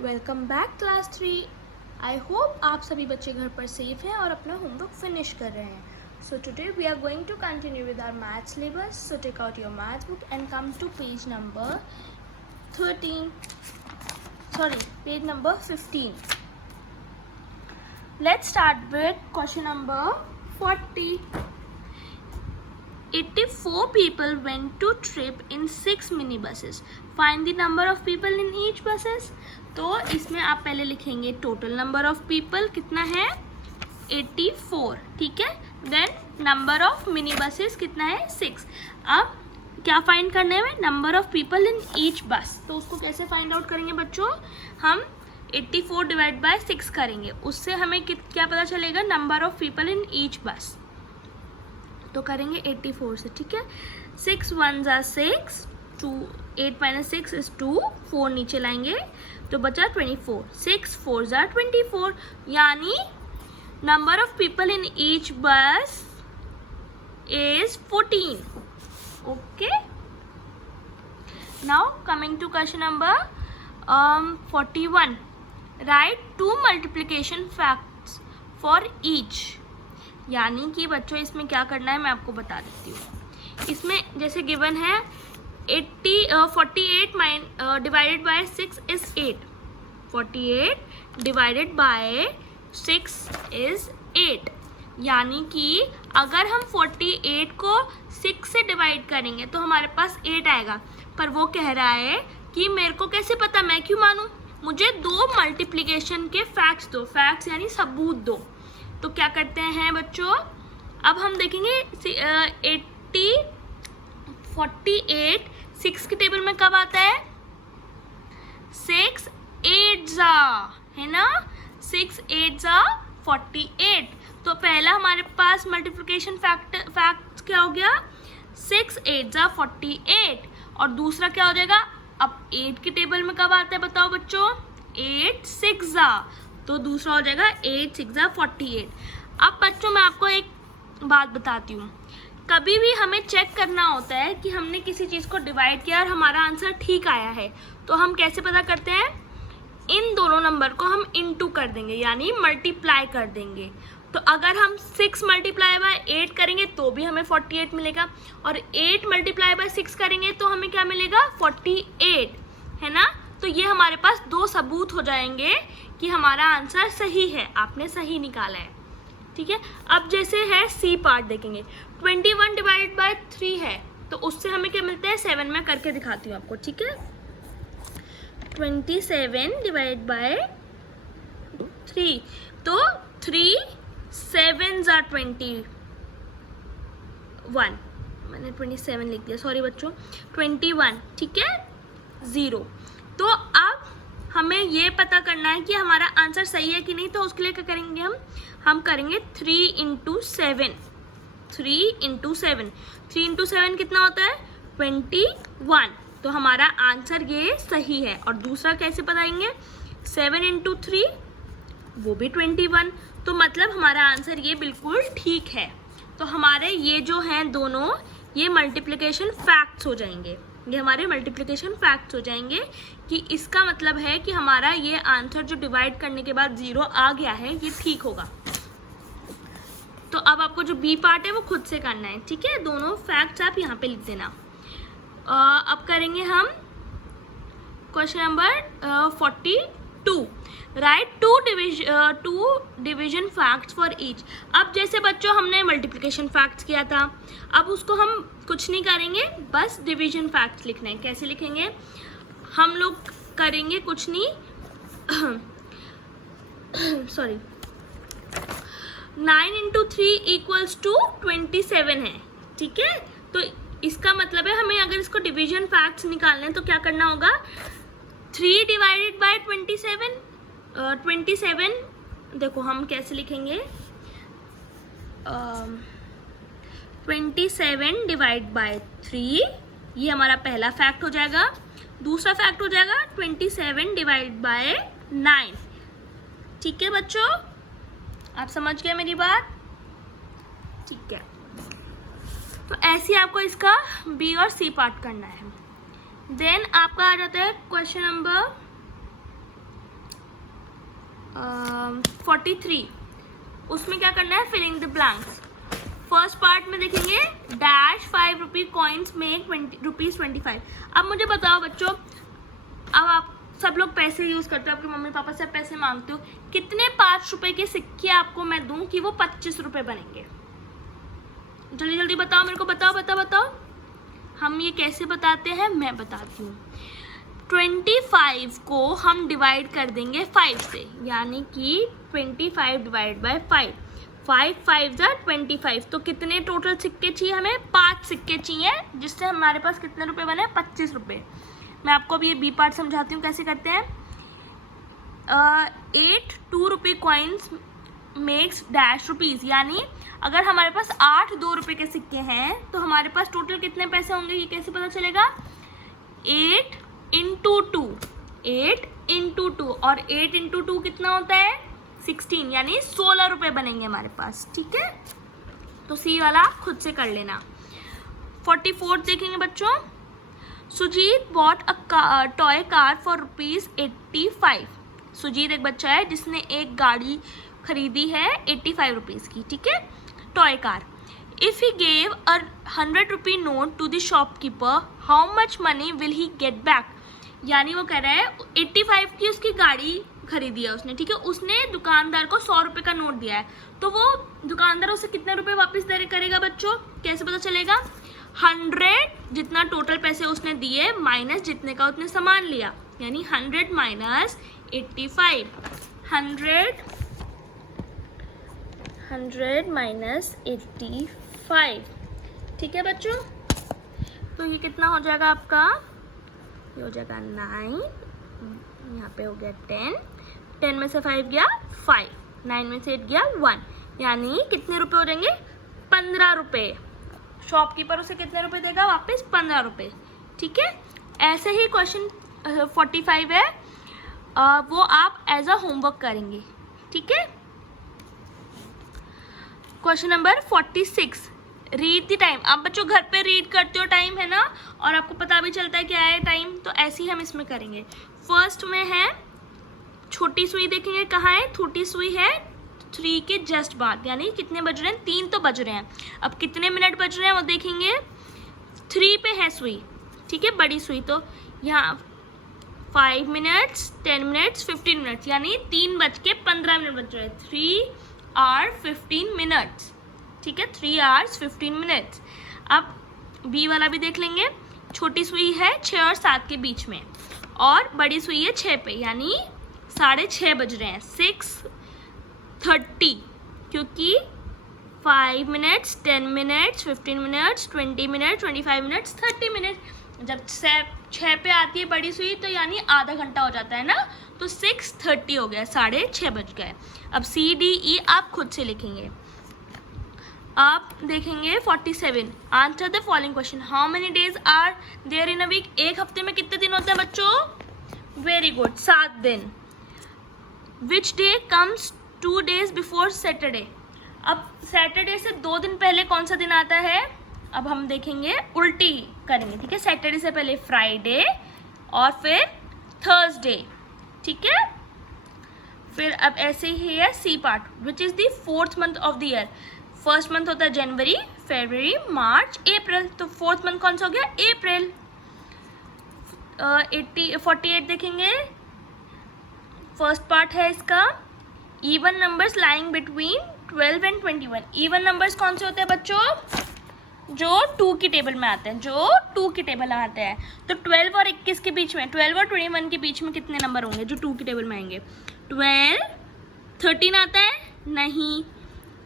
Welcome back class 3। I hope आप सभी बच्चे घर पर सेफ हैं और अपना होमवर्क फिनिश कर रहे हैं। So today we are going to continue with our math syllabus. So take out your math book and come to page number 15. Let's start with question number 40. 84 people went to trip in 6 minibuses. Find the number of people in each buses. तो इसमें आप पहले लिखेंगे total number of people कितना है 84, ठीक है। Then number of mini buses कितना है 6। अब क्या फाइंड करने में number of people in each bus, तो उसको कैसे फाइंड आउट करेंगे बच्चों, हम 84 डिवाइड बाय 6 करेंगे, उससे हमें क्या पता चलेगा number of people in each bus. तो करेंगे 84 से, ठीक है। 6 1 ज़ा 6, 2 8 - 6 is 2, 4 नीचे लाएंगे तो बचा 24, 6 4 ज़ा 24, यानी number of people in each बस is 14. Okay. Now coming to question number 41. Write 2 multiplication facts for each. यानी कि बच्चों इसमें क्या करना है मैं आपको बता देती हूँ। इसमें जैसे गिवन है 48 divided by 6 is 8, 48 divided by 6 is 8, यानी कि अगर हम 48 को 6 से डिवाइड करेंगे तो हमारे पास 8 आएगा। पर वो कह रहा है कि मेरे को कैसे पता, मैं क्यों मानूं, मुझे 2 मल्टीप्लिकेशन के फैक्ट्स दो, फैक्ट्स यानी सबूत दो। तो क्या करते हैं बच्चों, अब हम देखेंगे 48 6 के टेबल में कब आता है, 6 8 ज़ा, है ना, 6 8 ज़ा 48। तो पहला हमारे पास मल्टीप्लिकेशन फैक्ट क्या हो गया 6 8 ज़ा 48, और दूसरा क्या हो जाएगा, अब 8 के टेबल में कब आता है बताओ बच्चों, 8 6 ज़ा, तो दूसरा हो जाएगा 8 6 ज़ा 48। अब बच्चों मैं आपको एक बात बताती हूँ, कभी भी हमें चेक करना होता है कि हमने किसी चीज़ को डिवाइड किया और हमारा आंसर ठीक आया है, तो हम कैसे पता करते हैं, इन दोनों नंबर को हम इनटू कर देंगे यानी मल्टीप्लाई कर देंगे। तो अगर हम 6 मल्टीप्लाई बाय 8 करेंगे तो भी हमें 48 मिलेगा, और 8 मल्टीप्लाई बाय 6 करेंगे तो हमें क्या मिलेगा 48, है ना। तो ये हमारे पास 2 सबूत हो जाएंगे कि हमारा आंसर सही है, आपने सही निकाला है, ठीक है। अब जैसे है सी पार्ट देखेंगे, 21 डिवाइड बाय 3 है, तो उससे हमें क्या मिलता है 7, में करके दिखाती हूँ आपको, ठीक है। 27 डिवाइड बाय 3, तो 3 7 ज़ा 21, मैंने 27 लिख दिया, सॉरी बच्चों, 21, ठीक है, 0। तो अब हमें ये पता करना है कि हमारा आंसर सही है कि नहीं, तो उसके लिए क्या करेंगे हम करेंगे 3 × 7, 3 × 7, 3 × 7 कितना होता है 21, तो हमारा आंसर ये सही है। और दूसरा कैसे बताएंगे 7 × 3, वो भी 21, तो मतलब हमारा आंसर ये बिल्कुल ठीक है। तो हमारे ये जो हैं दोनों ये मल्टीप्लिकेशन फैक्ट्स हो जाएंगे, ये हमारे मल्टीप्लिकेशन फैक्ट्स हो जाएंगे, कि इसका मतलब है कि हमारा ये आंसर जो डिवाइड करने के बाद 0 आ गया है ये ठीक होगा। तो अब आपको जो बी पार्ट है वो खुद से करना है, ठीक है, दोनों फैक्ट्स आप यहाँ पे लिख देना। अब करेंगे हम question number 42। Right 2 division facts for each. अब जैसे बच्चों हमने मल्टीप्लिकेशन फैक्ट्स किया था, अब उसको हम कुछ नहीं करेंगे, बस डिवीजन फैक्ट्स लिखना है। कैसे लिखेंगे, हम लोग करेंगे कुछ नहीं सॉरी 9 × 3 = 27 है, ठीक है। तो इसका मतलब है हमें अगर इसको डिवीजन फैक्ट्स निकालने हैं तो क्या करना होगा, 3 डिवाइडेड बाय 27, 27 देखो हम कैसे लिखेंगे, 27 डिवाइड बाय 3, ये हमारा पहला फैक्ट हो जाएगा। दूसरा फैक्ट हो जाएगा 27 डिवाइड बाय 9, ठीक है बच्चों, आप समझ गए मेरी बात, ठीक है। तो ऐसे आपको इसका बी और सी पार्ट करना है। देन आपका आ जाता है क्वेश्चन नंबर 43, उसमें क्या करना है, filling the blanks. First part में देखेंगे डैश 5 रुपी कॉइन्स मेक ₹25। अब मुझे बताओ बच्चों, अब आप सब लोग पैसे यूज़ करते हो, आपके मम्मी पापा से पैसे मांगते हो, कितने 5 रुपए के सिक्के आपको मैं दूं कि वो 25 रुपए बनेंगे? जल्दी जल्दी बताओ मेरे को, बताओ। हम ये कैसे बताते हैं, मैं बताती हूँ। 25 को हम डिवाइड कर देंगे 5 से, यानी कि 25 डिवाइड बाय 5, 5 5 जा 25। तो कितने टोटल सिक्के चाहिए हमें? 5 सिक्के चाहिए, जिससे हमारे पास कितने रुपए बने? 25 रुपए। मैं आपको अब ये बी पार्ट समझाती हूँ कैसे करते हैं। 8 2 रुपये कॉइन्स मेक्स डैश रुपीज़, यानी अगर हमारे पास 8 2 रुपये के सिक्के हैं तो हमारे पास टोटल कितने पैसे होंगे, ये कैसे पता चलेगा? 8 इंटू 2, 8 इंटू 2, और 8 इंटू 2 कितना होता है? 16, यानी 16 रुपये बनेंगे हमारे पास। ठीक है, तो सी वाला खुद से कर लेना। 44 देखेंगे बच्चों। Sujit bought a toy car for ₹85। Sujit एक बच्चा है जिसने एक गाड़ी खरीदी है 85 रुपीज़ की। ठीक है, toy car. If he gave a 100 rupee note to the shopkeeper, how much money will he get back? यानी वो कह रहा है 85 की उसकी गाड़ी खरीदी है उसने, ठीक है, उसने दुकानदार को 100 रुपये का नोट दिया है, तो वो दुकानदार उसे कितने रुपए वापस दे करेगा बच्चों? कैसे पता चलेगा? 100 जितना टोटल पैसे उसने दिए माइनस जितने का उसने सामान लिया, यानी 100 माइनस 85, 100 माइनस 85। ठीक है बच्चों, तो ये कितना हो जाएगा आपका? ये हो जाएगा 9, यहाँ पे हो गया 10, 10 में से 5 गया 5, 9 में से 8 गया 1, यानी कितने रुपए हो जाएंगे? 15 रुपये। शॉपकीपर उसे कितने रुपए देगा वापस? 15 रुपये। ठीक है, ऐसे ही क्वेश्चन 45 है, वो आप एज अ होमवर्क करेंगे। ठीक है, question number 46, read the time. आप बच्चों घर पे रीड करते हो टाइम, है ना, और आपको पता भी चलता है क्या है टाइम, तो ऐसे ही हम इसमें करेंगे। फर्स्ट में है छोटी सुई, देखेंगे कहाँ है? छोटी सुई है 3 के जस्ट बाद, यानी कितने बज रहे हैं? 3 तो बज रहे हैं। अब कितने मिनट बज रहे हैं वो देखेंगे। 3 पे है सुई, ठीक है, बड़ी सुई, तो यहाँ 5 मिनट्स, 10 मिनट्स, 15 मिनट्स, यानी 3:15 बज रहे हैं। 3 आवर 15 मिनट्स। ठीक है, 3 आवर्स 15 मिनट्स। अब बी वाला भी देख लेंगे। छोटी सुई है 6 और 7 के बीच में, और बड़ी सुई है 6 पे, यानी 6:30 बज रहे हैं। 6:30, क्योंकि 5 minutes, 10 minutes, 15 minutes, 20 minutes, 25 minutes, 30 minutes. जब 6 पे आती है बड़ी सुई तो यानी आधा घंटा हो जाता है ना, तो 6:30 हो गया, 6:30 बज गए। अब CDE आप खुद से लिखेंगे। आप देखेंगे 47, answer the following question. How many days are there in a week? एक हफ्ते में कितने दिन होते हैं बच्चों? वेरी गुड, 7 दिन। Which day comes 2 days before Saturday? अब सैटरडे से 2 दिन पहले कौन सा दिन आता है? अब हम देखेंगे उल्टी करेंगे। ठीक है, सैटरडे से पहले फ्राइडे और फिर थर्सडे। ठीक है, फिर अब ऐसे ही है C part. Which is the 4th month of the year? First month होता है जनवरी, फरवरी, मार्च, अप्रैल, तो 4th मंथ कौन सा हो गया? अप्रैल। 48 देखेंगे। फर्स्ट पार्ट है इसका, even numbers lying between 12 and 21। Even numbers कौन से होते हैं बच्चों? जो 2 की टेबल में आते हैं, जो 2 की टेबल में आते हैं। तो 12 और 21 के बीच में, 12 और 21 के बीच में कितने नंबर होंगे जो 2 की टेबल में आएंगे? 12, 13 आता है? नहीं।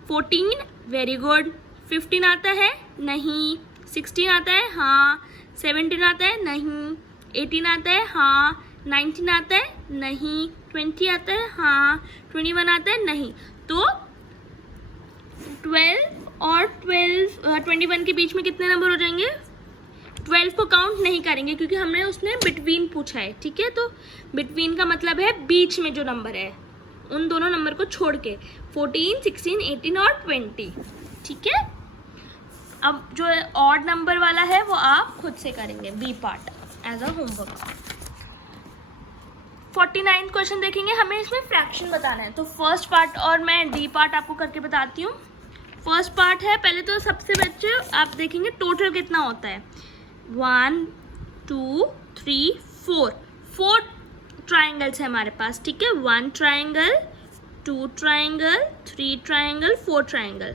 14, वेरी गुड। 15 आता है? नहीं। 16 आता है? हाँ। 17 आता है? नहीं। 18 आता है? हाँ। 19 आता है? नहीं। 20 आता है? हाँ। 21 आता है? नहीं। तो 12 और 21 के बीच में कितने नंबर हो जाएंगे? 12 को काउंट नहीं करेंगे क्योंकि हमने उसने बिटवीन पूछा है। ठीक है, तो बिटवीन का मतलब है बीच में जो नंबर है, उन दोनों नंबर को छोड़ के 14, 16, 18 और 20। ठीक है, अब जो ऑड नंबर वाला है वो आप खुद से करेंगे, B part as a homework. 49 question देखेंगे, हमें इसमें फ्रैक्शन बताना है। तो फर्स्ट पार्ट और मैं डी पार्ट आपको करके बताती हूँ। फर्स्ट पार्ट है, पहले तो सबसे बच्चे आप देखेंगे टोटल कितना होता है। 1 2 3 4 ट्राइंगल्स है हमारे पास, ठीक है। 1 ट्राइंगल, 2 ट्राइंगल, 3 ट्राइंगल, 4 ट्राइंगल।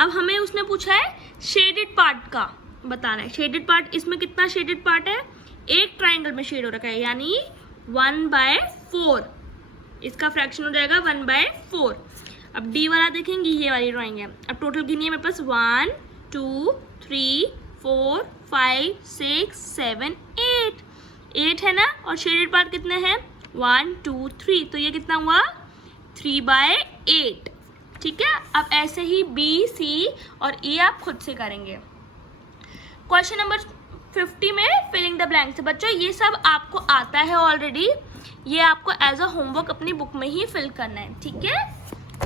अब हमें उसने पूछा है शेडेड पार्ट का बताना है। शेडेड पार्ट, इसमें कितना शेडेड पार्ट है, एक ट्राइंगल में शेड हो रखा है, यानी 1/4, इसका फ्रैक्शन हो जाएगा 1/4। अब डी वाला देखेंगे, ये वाली ड्राइंग है। अब टोटल गिनिए मेरे पास 1 2 3 4 5 6 7 8 है ना। और शेडेड पार्ट कितने हैं, 1 2 3, तो ये कितना हुआ 3/8, ठीक है। अब ऐसे ही बी, सी और ई आप खुद से करेंगे। क्वेश्चन नंबर 50 में फिलिंग द ब्लैंक्स। बच्चों ये सब आपको आता है ऑलरेडी, ये आपको एज अ होमवर्क अपनी बुक में ही फिल करना है, ठीक है।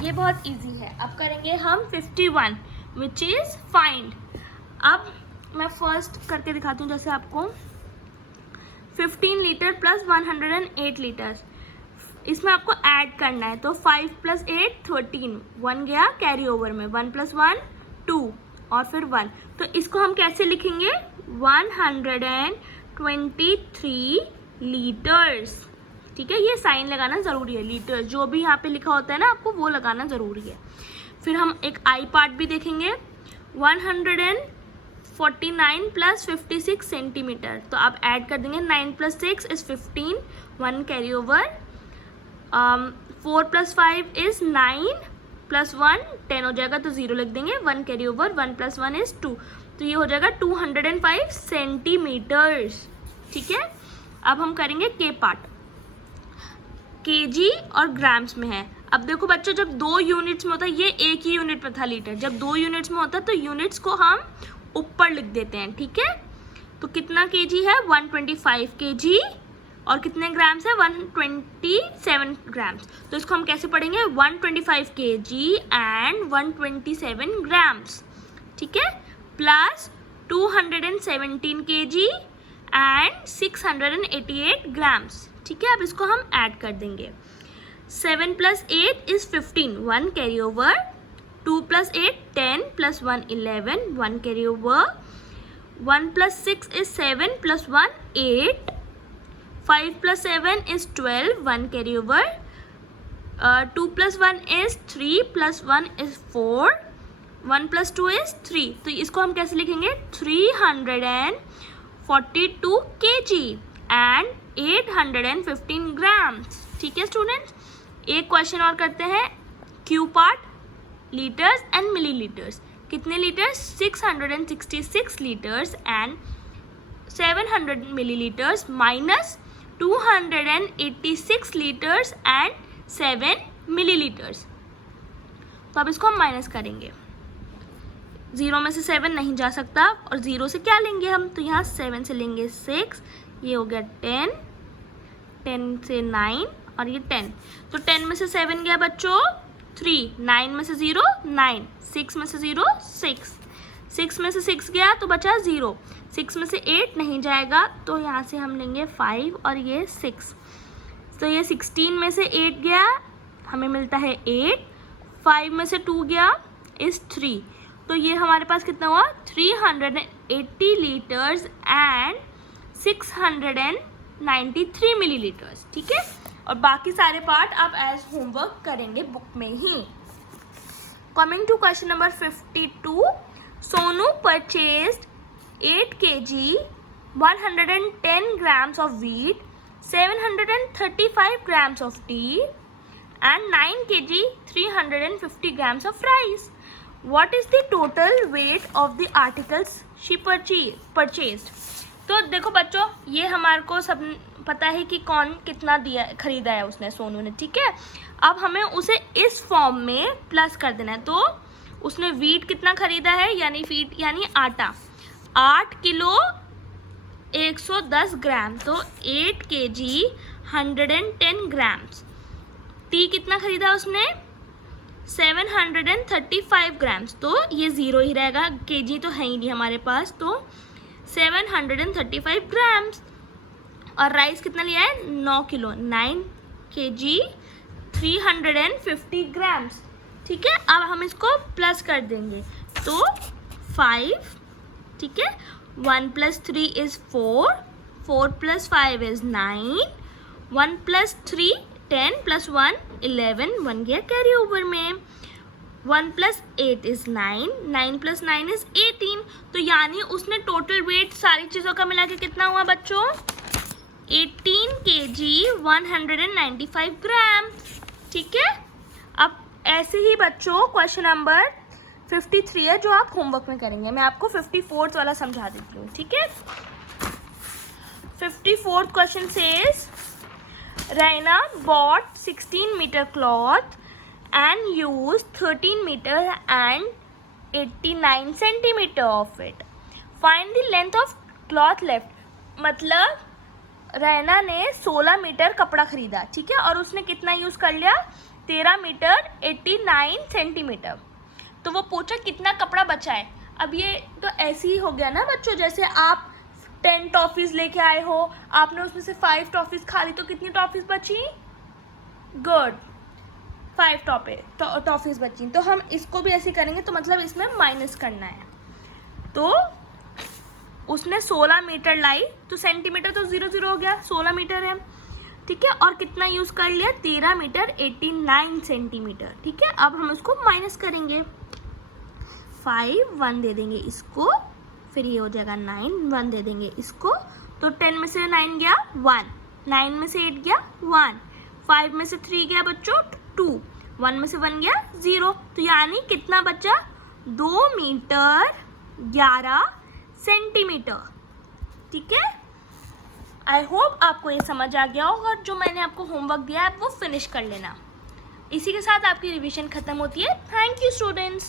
ये बहुत इजी है। अब करेंगे हम 51 विच इज फाइंड। अब मैं फर्स्ट करके दिखाती हूँ, जैसे आपको 15 लीटर प्लस 108 लीटर, इसमें आपको ऐड करना है। तो 5 + 8 13, 1 गया कैरी ओवर में, 1 + 1 2 और फिर 1। तो इसको हम कैसे लिखेंगे, 123 लीटर्स, ठीक है। ये साइन लगाना ज़रूरी है, लीटर्स जो भी यहाँ पे लिखा होता है ना आपको वो लगाना ज़रूरी है। फिर हम एक आई पार्ट भी देखेंगे, 149 + 56 सेंटीमीटर। तो आप ऐड कर देंगे, 9 + 6 = 15, 1 कैरी ओवर, 4 + 5 = 9 + 1 10 हो जाएगा, तो 0 लिख देंगे, 1 कैरी ओवर, 1 + 1 = 2, तो ये हो जाएगा 205 सेंटीमीटर्स, ठीक है। अब हम करेंगे के पार्ट, केजी और ग्राम्स में है। अब देखो बच्चों, जब 2 यूनिट्स में होता है, ये एक ही यूनिट में था लीटर, जब 2 यूनिट्स में होता है तो यूनिट्स को हम ऊपर लिख देते हैं, ठीक है। तो कितना केजी है, 125 केजी, और कितने ग्राम्स है, 127 ग्राम्स। तो इसको हम कैसे पढ़ेंगे, 125 केजी एंड 127 ग्राम्स, ठीक है, प्लस 217 केजी एंड 688 ग्राम्स, ठीक है। अब इसको हम ऐड कर देंगे, 7 + 8 = 15, 1 carry over, 2 + 8 10 + 1 11, 1 carry over, 1 + 6 = 7 + 1 8, 5 + 7 = 12, 1 carry over, 2 + 1 = 3 + 1 = 4, 1 + 2 = 3। तो इसको हम कैसे लिखेंगे, 342 केजी एंड 815 ग्राम्स, ठीक है स्टूडेंट्स। एक क्वेश्चन और करते हैं, Q part, liters and milliliters. कितने liters, 666 liters and 700 milliliters minus 286 liters and 7 milliliters. तो अब इसको हम माइनस करेंगे, 0 में से 7 नहीं जा सकता, और 0 से क्या लेंगे हम, तो यहाँ 7 से लेंगे 6, ये हो गया 10, 10 से 9 और ये 10। तो 10 में से 7 गया बच्चों 3, 9 में से 0 9, 6 में से 0 6, 6 में से 6 गया तो बचा 0, 6 में से 8 नहीं जाएगा, तो यहाँ से हम लेंगे 5 और ये 6, तो ये 16 में से 8 गया, हमें मिलता है 8, 5 में से 2 गया इस 3, तो ये हमारे पास कितना हुआ, 380 लीटर्स एंड 693 मिलीलीटर्स, ठीक है। और बाकी सारे पार्ट आप एज होमवर्क करेंगे बुक में ही। Coming to question number 52, Sonu purchased 8 kg 110 grams of wheat, 735 grams of tea and 9 kg 350 grams of rice. What is the total weight of the articles she purchased? तो देखो बच्चों, ये हमारे को सब पता है कि कौन कितना दिया खरीदा है उसने, सोनू ने, ठीक है। अब हमें उसे इस फॉर्म में प्लस कर देना है। तो उसने वीट कितना खरीदा है, यानी वीट यानी आटा, 8 किलो 110 ग्राम, तो 8 kg 110 ग्राम्स। टी कितना खरीदा उसने, 735 ग्राम्स, तो ये 0 ही रहेगा, केजी तो है ही नहीं हमारे पास, तो 735 ग्राम्स। और राइस कितना लिया है 9 किलो, 9 kg 350 ग्राम्स। ठीक है, अब हम इसको प्लस कर देंगे तो 5, ठीक है, 1 + 3 इज 4, 4 + 5 इज 9, 1 + 3 10 + 1 11, 1 गया कैरी ओवर में, 1 + 8 इज 9, 9 + 9 इज 18। तो यानी उसने टोटल वेट सारी चीज़ों का मिला के कितना हुआ बच्चों 18 kg 195 ग्राम। ठीक है, अब ऐसे ही बच्चों क्वेश्चन नंबर 53 है जो आप होमवर्क में करेंगे। मैं आपको 54th वाला समझा देती हूँ। ठीक है, 54th question says Raina bought 16 meter cloth and used 13 meter and 89 centimeter of it. Find the length of cloth left. मतलब रैना ने 16 मीटर कपड़ा खरीदा, ठीक है, और उसने कितना यूज़ कर लिया 13 मीटर 89 सेंटीमीटर। तो वो पूछा कितना कपड़ा बचा है। अब ये तो ऐसे ही हो गया ना बच्चों, जैसे आप 10 टॉफ़ीज़ लेके आए हो, आपने उसमें से 5 टॉफ़ीज़ खा ली तो कितनी टॉफ़ीज़ बची, गुड 5 टॉफ़ीज़ बची। तो हम इसको भी ऐसे करेंगे, तो मतलब इसमें माइनस करना है। तो उसने 16 मीटर लाई तो सेंटीमीटर तो 0 0 हो गया, 16 मीटर है, ठीक है, और कितना यूज़ कर लिया 13 मीटर 89 सेंटीमीटर। ठीक है, अब हम उसको माइनस करेंगे, 5 1 दे देंगे इसको, फिर ये हो जाएगा 9 1 दे देंगे इसको, तो 10 में से 9 गया 1, 9 में से 8 गया 1, 5 में से 3 गया बच्चों 2, 1 में से 1 गया 0। तो यानी कितना बचा 2 मीटर 11 सेंटीमीटर। ठीक है, आई होप आपको ये समझ आ गया होगा। और जो मैंने आपको होमवर्क दिया है वो फिनिश कर लेना। इसी के साथ आपकी रिवीजन खत्म होती है। Thank you students.